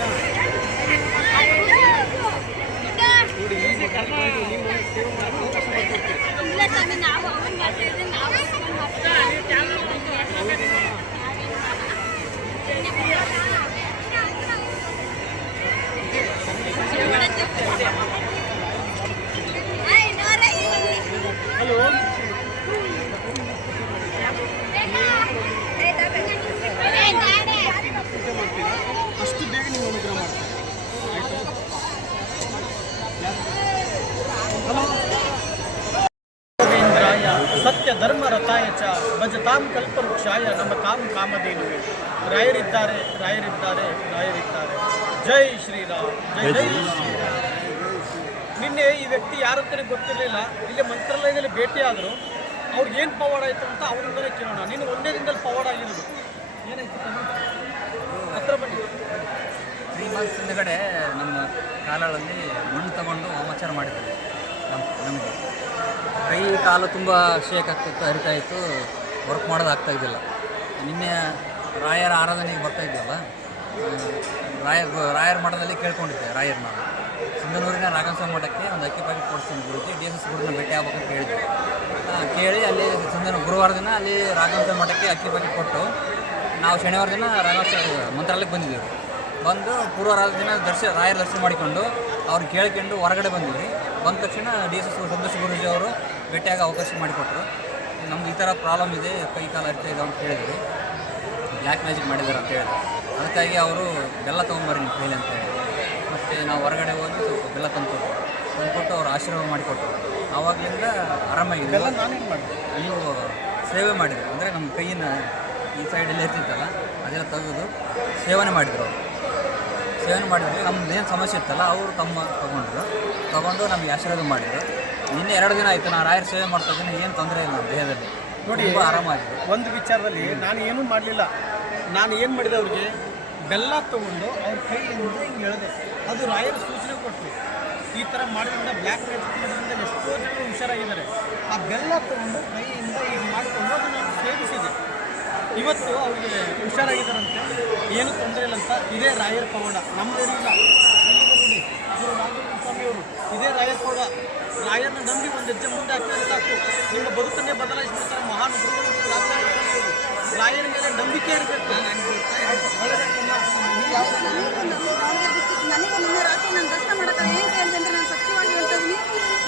ಮಾಡ್ತೀರಾ? ನೋಡಿ ಈಸಿ ಕರ್ಕೊಂಡು ನೀವು ಸೇವೆ ಮಾಡಕ್ಕೆ ಅವಕಾಶ ಮಾಡ್ಕೊಡ್ತೀರಿ. ಹಲೋ, ಅಷ್ಟು ಬೇಗ ನೀವು ಅನುಗ್ರಹ ಮಾಡ್ತೀರಾ? ಗೋವಿಂದ್ರಾಯ ಸತ್ಯ ಧರ್ಮ ರಥಾಯ ಚ ಭಜತಾಂ ಕಲ್ಪವೃಕ್ಷಾಯ ನಮ್ಮ ಕಾಮಧೇನುವೆ. ರಾಯರಿದ್ದಾರೆ, ರಾಯರಿದ್ದಾರೆ, ರಾಯರಿದ್ದಾರೆ. ಜೈ ಶ್ರೀರಾಮ್, ಜೈ ಜೈ ಶ್ರೀರಾಮ್. ನಿನ್ನೆ ಈ ವ್ಯಕ್ತಿ ಯಾರಂತಲೇ ಗೊತ್ತಿರಲಿಲ್ಲ. ಇಲ್ಲಿ ಮಂತ್ರಾಲಯದಲ್ಲಿ ಭೇಟಿಯಾದರು. ಅವ್ರಿಗೆ ಏನು ಪವಾಡ ಆಯಿತು ಅಂತ ಅವರಿಂದಲೇ ಕೇಳೋಣ. ನೀನು ಒಂದೇ ದಿನದಲ್ಲಿ ಪವಾಡ ಆಗಿರೋದು ಏನಾಯ್ತು? ಹತ್ರ ಬನ್ನಿ. 3 months ಹಿಂದಗಡೆ ನಮ್ಮ ಕಾಲಗಳಲ್ಲಿ ಮಣ್ಣು ತಗೊಂಡು ಹೋಮಾಚಾರ ಮಾಡಿದ್ದಾರೆ. ನಮಗೆ ಕೈ ಕಾಲು ತುಂಬ ಶೇಕ್ ಆಗ್ತಿತ್ತು, ಹರಿತಾ ಇತ್ತು, ವರ್ಕ್ ಮಾಡೋದು ಇದ್ದಿಲ್ಲ. ನಿನ್ನೆ ರಾಯರ ಆರಾಧನೆಗೆ ಬರ್ತಾ ಇದ್ವಲ್ಲ, ರಾಯರ ಮಠದಲ್ಲಿ ಕೇಳ್ಕೊಂಡಿದ್ದೆ. ರಾಯರನ್ನ ಸಿಂಧನೂರಿನ ರಾಘವೇಂದ್ರ ಮಠಕ್ಕೆ ಒಂದು ಅಕ್ಕಿ ಪ್ಯಾಕೆಟ್ ಕೊಡ್ತೀನಿ ಗುರುಜಿ, DSS ಗುರುನ ಭೇಟಿ ಆಗ್ಬೇಕಂತ ಹೇಳಿದ್ವಿ. ಕೇಳಿ ಅಲ್ಲಿ ಗುರುವಾರ ದಿನ ಅಲ್ಲಿ ರಾಘವೇಂದ್ರ ಮಠಕ್ಕೆ ಅಕ್ಕಿ ಪ್ಯಾಕೆಟ್ ಕೊಟ್ಟು ನಾವು ಶನಿವಾರ ದಿನ ಮಂತ್ರಾಲಯಕ್ಕೆ ಬಂದಿದ್ದೀವಿ. ಬಂದು ಪೂರ್ವಾರದ ದಿನ ರಾಯರ ದರ್ಶನ ಮಾಡಿಕೊಂಡು ಅವ್ರು ಕೇಳ್ಕೊಂಡು ಹೊರಗಡೆ ಬಂದಿದ್ವಿ. ಬಂದ ತಕ್ಷಣ DSS ಸಂತೋಷ್ ಗುರುಜಿ ಅವರು ಭೇಟಿಯಾಗಿ ಅವಕಾಶ ಮಾಡಿಕೊಟ್ರು. ನಮ್ಗೆ ಈ ಥರ ಪ್ರಾಬ್ಲಮ್ ಇದೆ, ಕೈ ಕಾಲು ಹರಿತಾ ಇದೆ ಅಂತ ಹೇಳಿದ್ವಿ. ಬ್ಲ್ಯಾಕ್ ಮ್ಯಾಜಿಕ್ ಮಾಡಿದ್ದಾರೆ ಅಂತ ಹೇಳಿದ್ರು. ಅದಕ್ಕಾಗಿ ಅವರು ಬೆಲ್ಲ ತೊಗೊಂಬರ್ರಿ ನಿಮ್ಮ ಕೈಲಿ ಅಂತ ಹೇಳಿ ಮತ್ತು ನಾವು ಹೊರಗಡೆ ಹೋಗಿ ಸ್ವಲ್ಪ ಬೆಲ್ಲ ತಂದುಕೊಟ್ಟು ಅವ್ರು ಆಶೀರ್ವಾದ ಮಾಡಿಕೊಟ್ರು. ಆವಾಗಲಿಂದ ಆರಾಮಾಗಿದೆ. ನೀವು ಸೇವೆ ಮಾಡಿದ್ರು ಅಂದರೆ ನಮ್ಮ ಕೈಯಿನ ಈ ಸೈಡೆಲ್ಲ ಇರ್ತಿತ್ತಲ್ಲ ಅದೆಲ್ಲ ತೆಗೆದು ಸೇವನೆ ಮಾಡಿದರು. ಸೇವನೆ ಮಾಡಿದ್ವಿ. ನಮ್ಮದೇನು ಸಮಸ್ಯೆ ಇತ್ತಲ್ಲ ಅವರು ತಗೊಂಡು ನಮಗೆ ಆಶೀರ್ವಾದ ಮಾಡಿದರು. ನಿನ್ನೆ 2 ದಿನ ಆಯಿತು ನಾನು ರಾಯರ ಸೇವೆ ಮಾಡ್ತಾ ಇದ್ದೀನಿ. ಏನು ತೊಂದರೆ ಇಲ್ಲ ನಮ್ಮ ದೇಹದಲ್ಲಿ. ನೋಡಿ, ತುಂಬ ಆರಾಮಾಗಿದೆ. ಒಂದು ವಿಚಾರದಲ್ಲಿ ನಾನು ಏನೂ ಮಾಡಲಿಲ್ಲ. ನಾನು ಏನು ಮಾಡಿದೆ, ಅವ್ರಿಗೆ ಬೆಲ್ಲ ತೊಗೊಂಡು ಅವ್ರ ಕೈಯಿಂದ ಹಿಂಗೆ ಹೇಳಿದೆ. ಅದು ರಾಯರ ಸೂಚನೆ ಕೊಟ್ಟು ಈ ಥರ ಮಾಡೋದ್ರಿಂದ ಬ್ಲ್ಯಾಕ್ ಮ್ಯಾಜಿಕ್ ಮಾಡೋದ್ರಿಂದ ಎಷ್ಟೋ ಜನ ಹುಷಾರಾಗಿದ್ದಾರೆ. ಆ ಬೆಲ್ಲ ತೊಗೊಂಡು ಕೈಯಿಂದ ಈಗ ಮಾಡಿಕೊಂಡು ಅದನ್ನು ನಾನು ಸೇವಿಸಿದೆ. ಇವತ್ತು ಅವ್ರಿಗೆ ಹುಷಾರಾಗಿದ್ದಾರಂತೆ, ಏನು ತೊಂದರೆ ಇಲ್ಲ ಅಂತ. ಇದೇ ರಾಯರ ಪವಾಡ, ನಮ್ಮದೇನಿಲ್ಲ. ನೋಡಿ, ಗುರು ರಾಘವೇಂದ್ರ ಸ್ವಾಮಿಯವರು ಇದೇ ರಾಯರ ಪವಾಡ. ರಾಯರನ್ನ ನಂಬಿ ಒಂದು ಹೆಜ್ಜೆ ಮುಂದೆ ಹಾಕಿದ್ರೆ ಸಾಕು, ನಿಮ್ಮ ಬದುಕನ್ನೇ ಬದಲಾಯಿಸ್ಬಿಡ್ತಾರೆ ಮಹಾನ್ ಗುರುಗಳು ರಾಘವೇಂದ್ರ ಸ್ವಾಮಿಯವರು. ರಾಯರ ಮೇಲೆ ನಂಬಿಕೆ ಇರಬೇಕು. ನನಗೆ ನಿನ್ನೆ ರಾತ್ರಿ ನಾನು ದರ್ಶನ ಮಾಡೋಕ್ಕೆ ಏನು ಕೇಳಿದೆ ಅಂದರೆ ನಾನು ಸತ್ಯವಾಗಿ ಹೇಳ್ತಾ ಇದ್ದೀನಿ,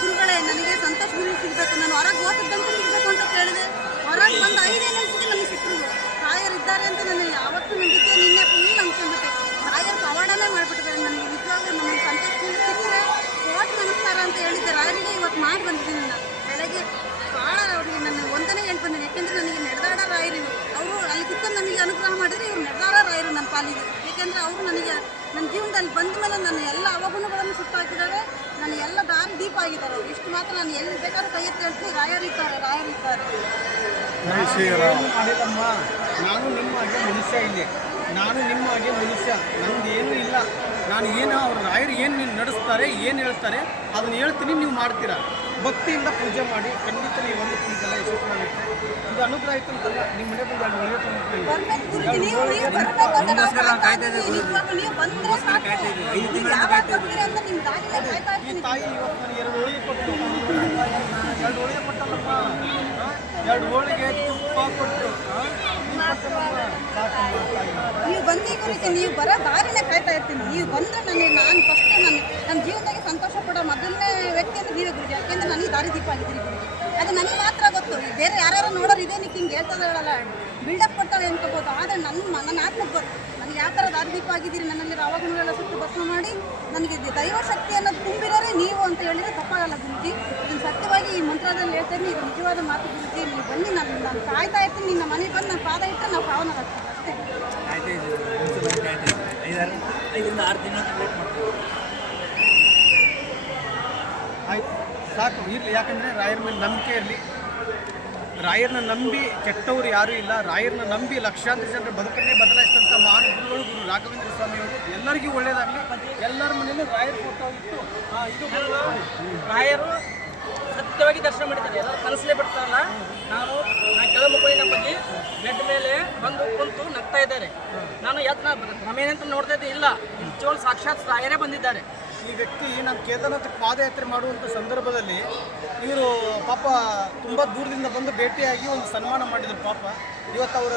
ಗುರುಗಳೇ ನನಗೆ ಸಂತೋಷ್ ಗುರು ಸಿಗಬೇಕು, ನಾನು ಹೊರಗೆ ಓದಿದ್ದಂತೆ ಸಿಗಬೇಕು ಅಂತ ಕೇಳಿದೆ. ಹೊರಗೆ ಬಂದು 5 ನಿಮಿಷಕ್ಕೆ ನನಗೆ ಸಿಕ್ಕರು. ರಾಯರಿದ್ದಾರೆ ಅಂತ ನನಗೆ ಯಾವತ್ತೂ ನಂಬಿಕೆ, ನಿನ್ನೆ ಫುಲ್ ನಂಬ್ಕೊಂಡ್ಬಿಟ್ಟೆ. ರಾಯರ ಪವಾಡನೇ ಮಾಡಿಬಿಟ್ಟಿದ್ದಾರೆ ನನಗೆ. ನಿಜವಾಗ್ಲೂ ನನಗೆ ಸಂತೋಷ್ ಗುರು ಸಿಕ್ಕರೆ ಕೋಟಿ ನಮಸ್ಕಾರ ಅಂತ ಹೇಳಿದ್ದೆ ರಾಯರಿಗೆ. ಇವತ್ತು ಮಾಡಿ ಬಂದಿದ್ದೀನಿ ನಾನು ಬೆಳಗ್ಗೆ. ಭಾಳ ಅವ್ರಿಗೆ ನಾನು ಒಂದನೇ ಹೇಳಿ ಬಂದಿದ್ದೀನಿ. ಯಾಕೆಂದರೆ ನನಗೆ ನಡೆದಾಡ ರಾಯರು ಅವರು ಅಲ್ಲಿ ಕುತ್ಕೊಂಡು ನನಗೆ ಅನುಗ್ರಹ ಮಾಡಿದರೆ ಇವ್ರು ನಡೆದಾಡ ರಾಯರು ನಮ್ಮ ಪಾಲಿಗೆ. ಏಕೆಂದರೆ ಅವರು ನನಗೆ ನನ್ನ ಜೀವನದಲ್ಲಿ ಬಂದ ಮೇಲೆ ನನ್ನ ಎಲ್ಲ ಅವಗುಣಗಳನ್ನು ಸುಟ್ಟಾಕಿದ್ದಾರೆ. ನನ್ನ ಎಲ್ಲ ದಾರಿ ದೀಪ ಆಗಿದ್ದಾರೆ. ಇಷ್ಟು ಮಾತ್ರ ನಾನು ಎಲ್ಲಿ ಬೇಕಾದ್ರೂ ಕೈ ಎತ್ತಿ ಹೇಳ್ತೀನಿ, ರಾಯರಿದ್ದಾರೆ, ರಾಯರಿದ್ದಾರೆ. ಮಾಡಿಲ್ಲಮ್ಮ, ನಾನು ನಿಮ್ಮ ಹಾಗೆ ಮನುಷ್ಯ ಇಲ್ಲಿ. ನಾನು ನಿಮ್ಮ ಹಾಗೆ ಮನುಷ್ಯ, ನಮ್ದು ಏನೂ ಇಲ್ಲ. ನಾನು ಏನು ಅವ್ರ ರಾಯರು ಏನು ನಡೆಸ್ತಾರೆ, ಏನು ಹೇಳ್ತಾರೆ ಅದನ್ನು ಹೇಳ್ತೀನಿ, ನೀವು ಮಾಡ್ತೀರಾ. ಭಕ್ತಿಯಿಂದ ಪೂಜೆ ಮಾಡಿ ಖಂಡಿತ ನೀವು ಒಂದು ಪೂಜೆಲ್ಲ ಯಶಸ್ವಿಯಾಗುತ್ತೆ. ಇದು ಅನುಗ್ರಹ ಆಯಿತು ಅಂತಲ್ಲ, ನಿಮ್ಮ ಮನೆ ಬಂದು ಈ ತಾಯಿ ಇವತ್ತು ನಾನು 2 ಹೋಳಿಗೆ ಕೊಟ್ಟು 2 ಹೋಳಿಗೆ ಕೊಟ್ಟಲ್ಲಮ್ಮ, 2 ಹೋಳಿಗೆ ತುಪ್ಪ ಕೊಟ್ಟು ನೀವು ಬಂದು ಗುರುಜಿ, ನೀವು ಬರೋ ದಾರಿನೇ ಕಾಯ್ತಾ ಇರ್ತೀನಿ. ನೀವು ಬಂದರೆ ನಾನು ಫಸ್ಟ್ ನನ್ನ ಜೀವನದಾಗೆ ಸಂತೋಷ ಪಡೋ ಮೊದಲನೇ ವ್ಯಕ್ತಿ ಅಂದರೆ ನೀವೇ ಗುರುಜಿ. ಯಾಕೆಂದರೆ ನನಗೆ ದಾರಿ ದೀಪ ಆಗಿದ್ದೀರಿ ಗುರುಜಿ. ಅದು ನನಗೆ ಮಾತ್ರ ಗೊತ್ತು. ಬೇರೆ ಯಾರು ನೋಡೋರು ಇದೇ ನಿಕ್ಕೆ ಹಿಂಗೆ ಹೇಳ್ತದಲ್ಲ, ಬಿಲ್ಡಪ್ ಕೊಡ್ತಾಳೆ ಅನ್ಕೋಬೋದು. ಆದರೆ ನನ್ನ ಆತ್ಮಕ್ಕೆ ಗೊತ್ತು ನನಗೆ ಯಾವ ಥರ ದಾರಿ ದೀಪ ಆಗಿದ್ದೀರಿ. ನನ್ನಲ್ಲಿ ಅವಗುಣಗಳೆಲ್ಲ ಸುಟ್ಟು ಭಸ್ಮ ಮಾಡಿ ನನಗೆ ದೈವ ಶಕ್ತಿ ಅನ್ನೋದು ತುಂಬಿರೋರೆ ನೀವು ಅಂತ ಹೇಳಿದರೆ ತಪ್ಪಾಗಲ್ಲ ಗುರುಜಿ. ಇದನ್ನು ಸತ್ಯವಾಗಿ ಈ ಮಂತ್ರದಲ್ಲಿ ಹೇಳ್ತೇನೆ. ಇದು ನಿಜವಾದ ಮಾತು ಗುರುಜಿ. ನೀವು ಬನ್ನಿ, ನಾನು ಕಾಯ್ತಾ ಇರ್ತೀನಿ. ನಿನ್ನ ಮನೆಗೆ ಬಂದು ನಾನು ಪಾದ ಇಟ್ಟರೆ ನಾವು ಪಾವನರಾಗ್ತೀವಿ ಅಷ್ಟೇ. 5ರಿಂದ 6 ದಿನ ವೇಟ್ ಮಾಡ್ತೀವಿ. ಆಯ್ತು, ಸಾಕು ಇರಲಿ. ಯಾಕಂದರೆ ರಾಯರ ಮೇಲೆ ನಂಬಿಕೆ ಇರಲಿ. ರಾಯರನ್ನ ನಂಬಿ ಕೆಟ್ಟವರು ಯಾರೂ ಇಲ್ಲ. ರಾಯರನ್ನ ನಂಬಿ ಲಕ್ಷಾಂತರ ಜನರ ಬದುಕನ್ನೇ ಬದಲಾಯಿಸಿದಂಥ ಮಹಾನ್ ಗುರುಗಳು ಗುರು ರಾಘವೇಂದ್ರ ಸ್ವಾಮಿಯವರು. ಎಲ್ಲರಿಗೂ ಒಳ್ಳೆಯದಾಗಲಿ. ಎಲ್ಲರ ಮನೆಯಲ್ಲೂ ರಾಯರ ಫೋಟೋ ಇತ್ತು. ಇದು ರಾಯರು ಸತ್ಯವಾಗಿ ದರ್ಶನ ಮಾಡಿದ್ದಾರೆ. ಎಲ್ಲರೂ ಕನಸಲೇ ಬಿಡ್ತಾರಲ್ಲ, ನಾನು ಕೆಳಮುಖಿನ ಬಗ್ಗೆ ಬೆಡ್ ಮೇಲೆ ಬಂದು ಕುಂತು ನಗ್ತಾ ಇದ್ದಾರೆ. ನಾನು ಯತ್ನ ಭ್ರಮೇನಂತ ನೋಡ್ತಾ ಇದ್ದೆ. ಇಲ್ಲ, ನಿಜವಾಗ್ಲೂ ಸಾಕ್ಷಾತ್ ರಾಯರೇ ಬಂದಿದ್ದಾರೆ. ಈ ವ್ಯಕ್ತಿ ನಮ್ಮ ಕೇದಾರನಾಥ ಪಾದಯಾತ್ರೆ ಮಾಡುವಂಥ ಸಂದರ್ಭದಲ್ಲಿ ಇವರು ಪಾಪ ತುಂಬ ದೂರದಿಂದ ಬಂದು ಭೇಟಿಯಾಗಿ ಒಂದು ಸನ್ಮಾನ ಮಾಡಿದ್ರು. ಪಾಪ ಇವತ್ತು ಅವರ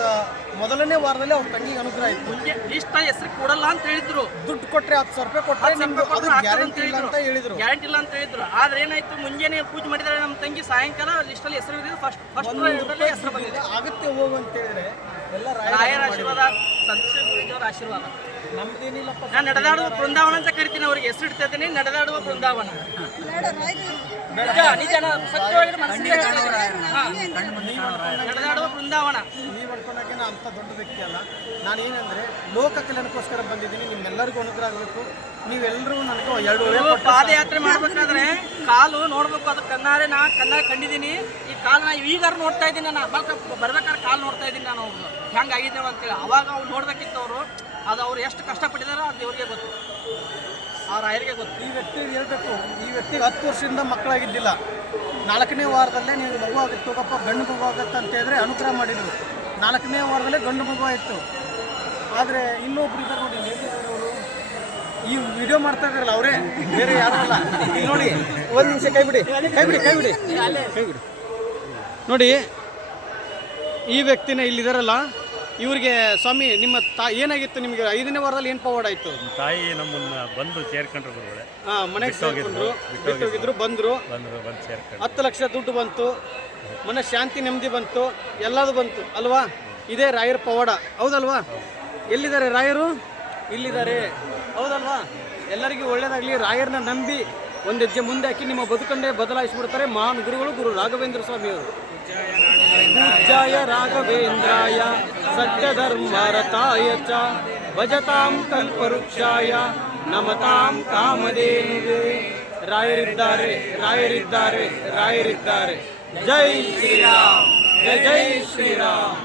ಮೊದಲನೇ ವಾರದಲ್ಲಿ ಅವ್ರ ತಂಗಿಗೆ ಅನುಗ್ರಹ ಆಯಿತು. ಮುಂಜೆ ಲಿಸ್ಟ್ ಹೆಸರು ಕೊಡಲ್ಲ ಅಂತ ಹೇಳಿದ್ರು, ದುಡ್ಡು ಕೊಟ್ಟರೆ 10,000 ರೂಪಾಯಿ ಕೊಟ್ಟರೆ ನಿಮ್ದು ಅದು ಗ್ಯಾರಂಟಿ ಇಲ್ಲ ಅಂತ ಹೇಳಿದ್ರು. ಗ್ಯಾರಂಟಿ ಇಲ್ಲ ಅಂತ ಹೇಳಿದ್ರು. ಆದ್ರೆ ಏನಾಯ್ತು, ಮುಂಜಾನೆ ಪೂಜೆ ಮಾಡಿದ್ದಾರೆ ನಮ್ಮ ತಂಗಿ, ಸಾಯಂಕಾಲ ಲಿಸ್ಟಲ್ಲಿ ಹೆಸರು ಬಿದ್ದಿದ್ದು ಫಸ್ಟ್ ಹೆಸರು ಬಂದಿದೆ. ಆಗತ್ತೆ ಹೋಗು ಅಂತ ಹೇಳಿದ್ರೆ ಎಲ್ಲ ರಾಯರ ಆಶೀರ್ವಾದ, ಸಂತೋಷ ಆಶೀರ್ವಾದ. ನಮ್ದೇನಿಲ್ಲಪ್ಪ. ನಾನು ನಡೆದಾಡುವ ಬೃಂದಾವನ ಅಂತ ಕರಿತೀನಿ, ಅವ್ರಿಗೆ ಹೆಸರು ಇಡ್ತಾ ಇದ್ದೀನಿ, ನಡೆದಾಡುವ ಬೃಂದಾವನ. ನಿಜ ನಿಜ, ನಾನು ಸತ್ಯವಾಗಿ ಮನಸ್ಸಿಂದ ಹೇಳ್ತಾ ಇದ್ದೀನಿ. ಹಾ, ನಡೆದಾಡುವ ಬೃಂದಾವನ. ನೀವು ಅನ್ಕೊಂಡಾಗೆ ನಾ ಅಂಥ ದೊಡ್ಡ ವ್ಯಕ್ತಿ ಅಲ್ಲ. ನಾನು ಏನಂದರೆ ಲೋಕ ಕಲ್ಯಾಣಕ್ಕೋಸ್ಕರ ಬಂದಿದ್ದೀನಿ. ನಿಮ್ಮೆಲ್ಲರಿಗೂ ಅನುಗ್ರಹ ಆಗಬೇಕು. ನೀವೆಲ್ಲರೂ ನನಗೆ 2 ಇವ್ರು ಪಾದಯಾತ್ರೆ ಮಾಡ್ಬೇಕಾದ್ರೆ ಕಾಲು ನೋಡ್ಬೇಕು, ಅದು ಕಣ್ಣಾರೆ ಕಂಡಿದ್ದೀನಿ. ಈ ಕಾಲು ನಾ ಈಗಾರು ನೋಡ್ತಾ ಇದ್ದೀನಿ, ನಾನು ಬರ್ಬೇಕಾದ್ರೆ ಕಾಲು ನೋಡ್ತಾ ಇದ್ದೀನಿ ನಾನು. ಅವ್ರು ಹೆಂಗೆ ಆಗಿದ್ದೇವೆ ಅಂತೇಳಿ ಅವಾಗ ಅವ್ರು ನೋಡ್ಬೇಕಿತ್ತು. ಅವರು ಅದು ಅವ್ರು ಎಷ್ಟು ಕಷ್ಟಪಟ್ಟಿದಾರೋ ಅದು ಇವ್ರಿಗೆ ಗೊತ್ತು, ಆ ರಾಯರಿಗೆ ಗೊತ್ತು. ಈ ವ್ಯಕ್ತಿಗೆ ಹೇಳ್ಬೇಕು, ಈ ವ್ಯಕ್ತಿಗೆ 10 ವರ್ಷದಿಂದ ಮಕ್ಕಳಾಗಿದ್ದಿಲ್ಲ. 4ನೇ ವಾರದಲ್ಲೇ ನೀವು ಮಗು ಆಗುತ್ತೆ ಹೋಗಪ್ಪ, ಗಂಡು ಮಗು ಆಗುತ್ತೆ ಅಂತ ಹೇಳಿದ್ರೆ ಅನುಗ್ರಹ ಮಾಡಿದರು. 4ನೇ ವಾರದಲ್ಲೇ ಗಂಡು ಮಗು ಆಯಿತು. ಆದರೆ ಇನ್ನೊಬ್ರು ಇದ್ದಾರೆ ನೋಡಿ, ಅವರು ಈ ವಿಡಿಯೋ ಮಾಡ್ತಾ ಇದ್ದಾರಲ್ಲ ಅವರೇ, ಬೇರೆ ಯಾರೂ ಅಲ್ಲ. ಈಗ ನೋಡಿ, ಒಂದು ನಿಮಿಷ ಕೈ ಬಿಡಿ ನೋಡಿ. ಈ ವ್ಯಕ್ತಿನ ಇಲ್ಲಿದ್ದಾರಲ್ಲ, ಇವ್ರಿಗೆ ಸ್ವಾಮಿ ನಿಮ್ಮ ಏನಾಗಿತ್ತು ನಿಮಗೆ 5ನೇ ವಾರದಲ್ಲಿ ಏನು ಪವಾಡ ಆಯಿತು? ತಾಯಿ ನಮ್ಮನ್ನ ಬಂದು ಸೇರ್ಕೊಂಡ್ರು ಗುರುಗಳೇ. ಮನೆಗೆ ಬಿಟ್ಟೋಗಿದ್ರು, ಬಂದರು, ಬಂದು ಸೇರ್ಕೊಂಡು 10 ಲಕ್ಷ ದುಡ್ಡು ಬಂತು, ಮನೆ ಶಾಂತಿ ನೆಮ್ಮದಿ ಬಂತು, ಎಲ್ಲದು ಬಂತು ಅಲ್ವಾ? ಇದೇ ರಾಯರ ಪವಾಡ, ಹೌದಲ್ವಾ? ಎಲ್ಲಿದ್ದಾರೆ ರಾಯರು? ಇಲ್ಲಿದ್ದಾರೆ, ಹೌದಲ್ವಾ? ಎಲ್ಲರಿಗೂ ಒಳ್ಳೇದಾಗಲಿ. ರಾಯರನ್ನ ನಂಬಿ ಒಂದು ಹೆಜ್ಜೆ ಮುಂದೆ ಹಾಕಿ ನಿಮ್ಮ ಬದುಕನ್ನೇ ಬದಲಾಯಿಸಿಬಿಡ್ತಾರೆ ಮಹಾನ್ ಗುರುಗಳು, ಗುರು ರಾಘವೇಂದ್ರ ಸ್ವಾಮಿಯವರು. ಪೂಜ್ಯಾಯ ರಾಘವೇಂದ್ರಾಯ ಸತ್ಯಧರ್ಮರತಾಯ ಚ ಭಜತಾಂ ಕಲ್ಪವೃಕ್ಷಾಯ ನಮತಾಂ ಕಾಮಧೇನುವೇ. ರಾಯರಿದ್ದಾರೆ, ರಾಯರಿದ್ದಾರೆ, ರಾಯರಿದ್ದಾರೆ. ಜೈ ಶ್ರೀರಾಮ್, ಜೈ ಜೈ ಶ್ರೀರಾಮ್.